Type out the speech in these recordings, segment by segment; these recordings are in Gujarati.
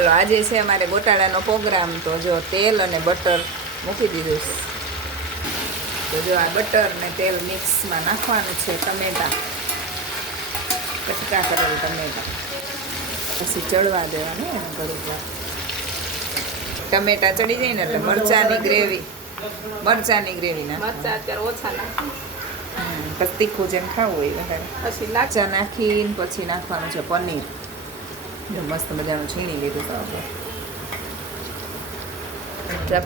હાલો આજે છે અમારે ગોટાળાનો પ્રોગ્રામ. તો જો તેલ અને બટર મૂકી દીધું છે. તો જો આ બટર ને તેલ મિક્સમાં નાખવાનું છે. ટમેટા કટકા કરેલ ટમેટા પછી ચડવા દેવાનું એને ઘડીક વાર. ટમેટા ચડી જાય ને એટલે મરચાની ગ્રેવી મરચાં અત્યારે ઓછા નાખી. પછી તીખું જેમ ખાવું હોય વધારે પછી લાચા નાખીને પછી નાખવાનું છે પનીર. જો મસ્ત મજાનું છીણી લીધું તો આપણે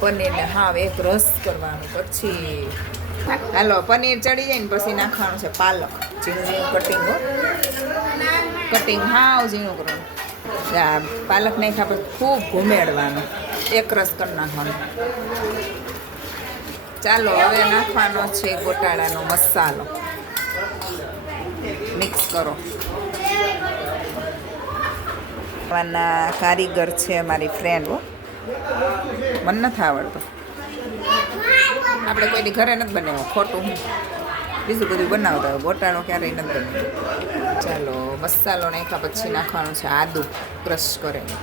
પનીરને હાવ એક રસ કરવાનું. પછી હાલો પનીર ચડી જાય ને પછી નાખવાનું છે પાલક. ઝીણું ઝીણું કટિંગ હાવ ઝીણું કરવાનું. આ પાલક નાખ્યા પછી ખૂબ ઘૂમેડવાનું, એક રસ કરી નાખવાનું. ચાલો હવે નાખવાનો છે ગોટાળાનો મસાલો. મિક્સ કરો. આના કારીગર છે મારી ફ્રેન્ડ. હો મને નથી આવડતું. આપણે કોઈ ઘરે નથી બનાવ્યો, ખોટું બીજું બધું બનાવતા હોય. ગોટાળો ક્યારેય નથી બનાવ્યો. ચાલો મસાલો નાખ્યા પછી નાખવાનું છે આદુ ક્રશ કરીને.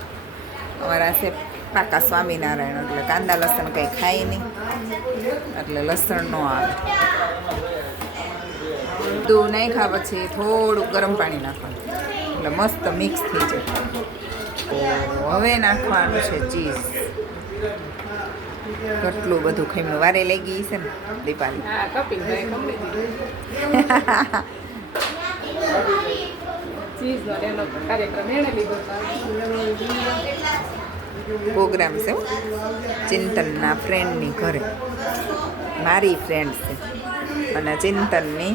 અમારા છે પાકા સ્વામિનારાયણ એટલે કાંદા લસણ કંઈ ખાય નહીં, એટલે લસણ ન આવે. દૂધ નાખ્યા પછી થોડુંક ગરમ પાણી નાખવાનું એટલે મસ્ત મિક્સ થઈ જાય. હવે નાખવાનું છે ચીઝ. કેટલું બધું ખાઈનું વારે લઈ ગઈ છે ને દીપાલી. પ્રોગ્રામ છે ચિંતનના ફ્રેન્ડની ઘરે. મારી ફ્રેન્ડ છે અને ચિંતનની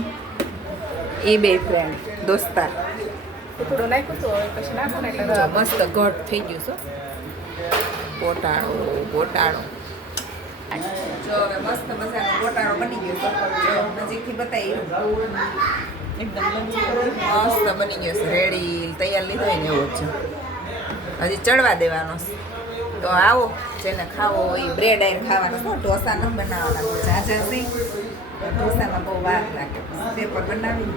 એ બે ફ્રેન્ડ દોસ્તાર. મસ્ત ઘટ થઈ ગયું છે. ગોટાળો જો હવે મસ્ત મજાનો ગોટાળો બની ગયો છે. નજીકથી બતાવી એકદમ મસ્ત બની ગયો છે. રેડી તૈયાર લીધો હોય ને એવો જ છે. હજી ચડવા દેવાનો છે. તો આવો જેને ખાવો હોય બ્રેડ આવીને ખાવાનો. શું ઢોસા ન બનાવવાના ઝાઝા છે. ઢોસામાં બહુ વાર લાગે. પેપર બનાવી